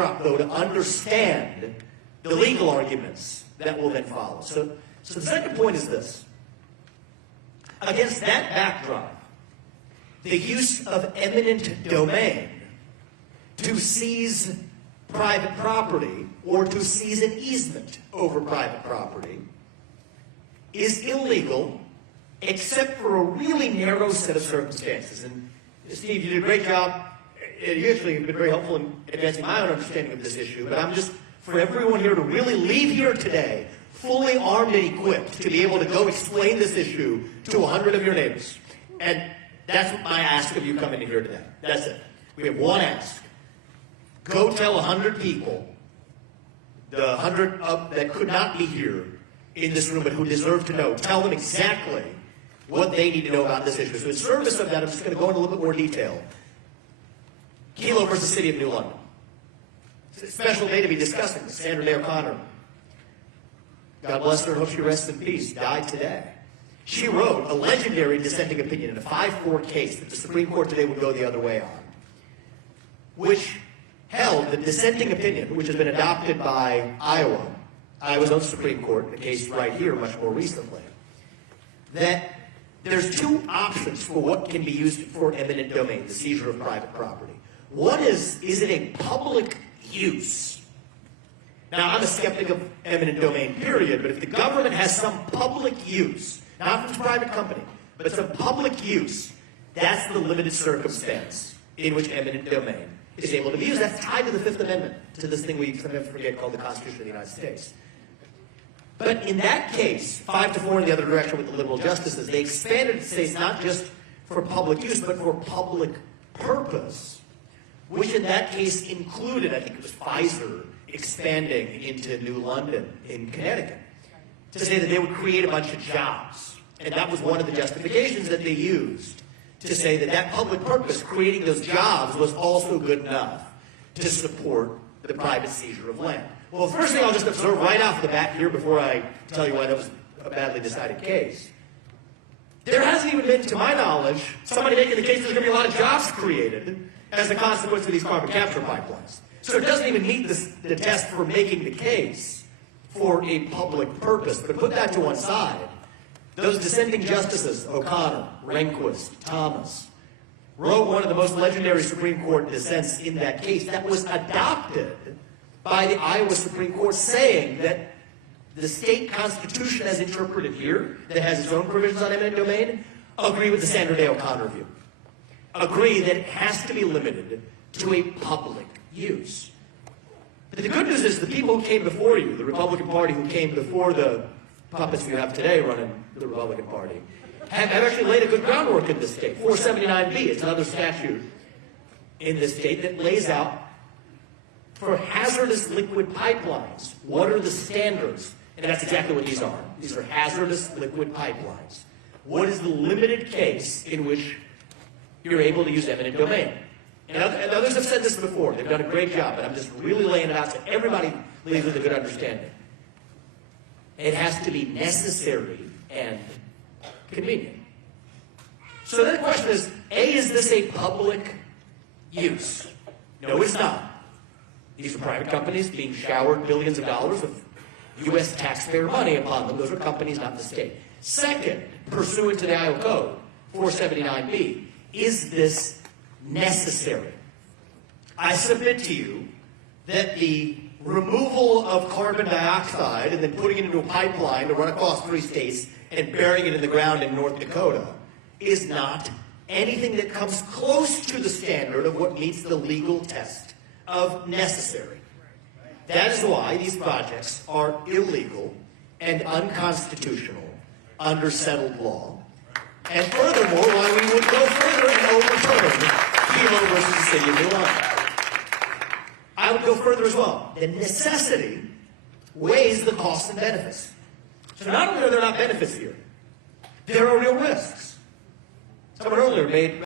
backdrop, though, to understand the legal arguments that will then follow. So the second point is this. Against that backdrop, the use of eminent domain to seize private property or to seize an easement over private property is illegal except for a really narrow set of circumstances. And Steve, you did a great job. You actually have been very helpful in advancing my own understanding of this issue, but I'm just, for everyone here to really leave here today fully armed and equipped to be able to go explain this issue to 100 of your neighbors. And that's my ask of you coming in here today. That's it. We have one ask. Go tell 100 people, the 100 that could not be here in this room but who deserve to know, tell them exactly what they need to know about this issue. So in service of that, I'm just going to go into a little bit more detail. Kelo versus City of New London. It's a special day to be discussing. Sandra Day O'Connor, God bless her, hope she rests in peace, died today. She wrote a legendary dissenting opinion in a 5-4 case that the Supreme Court today would go the other way on, which held the dissenting opinion, which has been adopted by Iowa's own Supreme Court, in a case right here much more recently, that there's two options for what can be used for eminent domain, the seizure of private property. One is it a public use? Now, I'm a skeptic of eminent domain, period, but if the government has some public use, not from a private company, but some public use, that's the limited circumstance in which eminent domain is able to be used. That's tied to the Fifth Amendment, to this thing we sometimes forget called the Constitution of the United States. But in that case, 5-4 in the other direction with the liberal justices, they expanded to say it's not just for public use, but for public purpose, which in that case included, I think it was Pfizer, expanding into New London in Connecticut, to say that they would create a bunch of jobs. And that was one of the justifications that they used to say that that public purpose, creating those jobs, was also good enough to support the private seizure of land. Well, the first thing I'll just observe right off the bat here before I tell you why that was a badly decided case, there hasn't even been, to my knowledge, somebody making the case there's going to be a lot of jobs created as a consequence of these carbon capture pipelines. So it doesn't even meet the test for making the case for a public purpose. But put that to one side. Those dissenting justices, O'Connor, Rehnquist, Thomas, wrote one of the most legendary Supreme Court dissents in that case that was adopted by the Iowa Supreme Court, saying that the state constitution as interpreted here, that has its own provisions on eminent domain, agree with the Sandra Day O'Connor view. Agree that it has to be limited to a public use. But the good news is the people who came before you, the Republican Party who came before the puppets you have today running the Republican Party, have actually laid a good groundwork in this state. 479B, it's another statute in this state that lays out for hazardous liquid pipelines, what are the standards? And that's exactly what these are. These are hazardous liquid pipelines. What is the limited case in which you're able to use eminent domain? And others have said this before. They've done a great job, but I'm just really laying it out so everybody leaves with a good understanding. It has to be necessary and convenient. So then the question is, A, is this a public use? No, it's not. These are private companies being showered billions of dollars of U.S. taxpayer money upon them. Those are companies, not the state. Second, pursuant to the Iowa Code, 479B, is this necessary? I submit to you that the removal of carbon dioxide and then putting it into a pipeline to run across 3 states and burying it in the ground in North Dakota is not anything that comes close to the standard of what meets the legal test of necessary. That is why these projects are illegal and unconstitutional under settled law. And furthermore, why we would go further and overturn Kelo versus the City of New London. I would go further as well. The necessity weighs the costs and benefits. So not only are there not benefits here, there are real risks. Someone earlier made